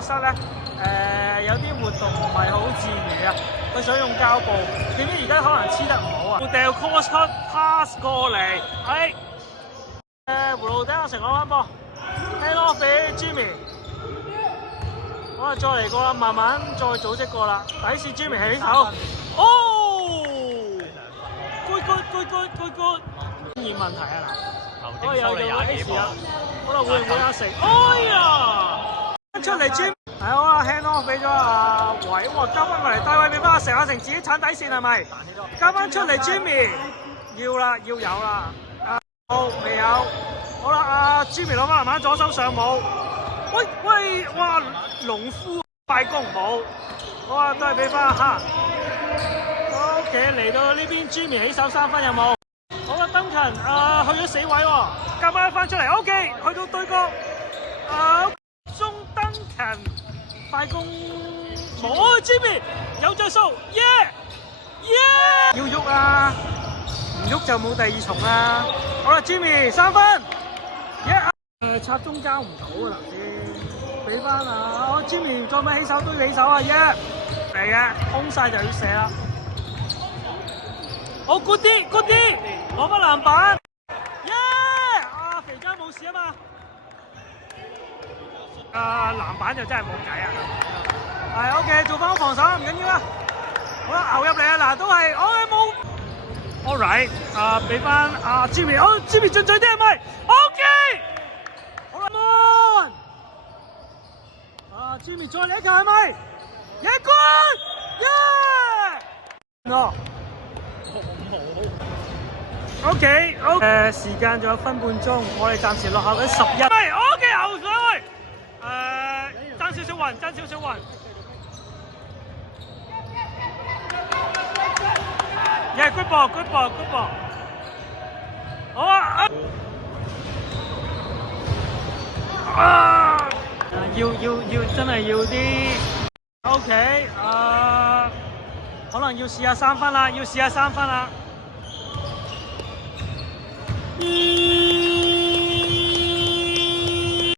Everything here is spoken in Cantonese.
室咧，有啲活動唔係好自如啊，佢想用膠布，點知而家可能黐得唔好啊，掉 cross 出 pass 過嚟，葫蘆頂阿成攞翻波 hand off 俾 Jimmy， 好啦，再嚟過啦，慢慢再組織過啦，底線 Jimmy 起手，good， 經驗問題啊嗱，我有 Ace 啊，好啦，會唔會阿成？哎呀，出嚟 Jimmy， 係好啦 hand off 俾咗阿偉，哇交翻過嚟，大衛俾翻阿成，阿成自己鏟底線係咪？交翻出嚟 Jimmy， 要啦，要有啦，好未有？好啦，阿 Jimmy 攞翻籃板左手上冇，喂，哇農夫快攻冇，好啊，都係俾翻哈。OK， 嚟到呢邊 Jimmy 起手三分有冇？好啦，登勤去咗死位喎，夾翻出嚟 OK， 去到對角中登勤快攻冇 Jimmy 有着數耶，要喐啊，唔喐就冇第二重啦。好啦 Jimmy 三分插中交唔到啊頭先，俾翻Jimmy 再咪起手都要起手啊嚟嘅，空晒就要射啦。好 good 啲，攞翻籃板，肥仔冇事啊嘛，籃板就真係冇計啊，係 OK， 做翻防守唔緊要啦，好啦，牛入嚟啊，嗱都係，冇 ，all right， 俾翻Jimmy，Jimmy 進取啲係咪 ？OK， 好啦 ，Jimmy 再嚟一球係咪？一冠，OK， 時間仲有分半鐘，我哋暫時落後緊11。OK， 牛上去，爭少少運。good ball。好啊，要真係要啲 OK，可能要試下三分啦，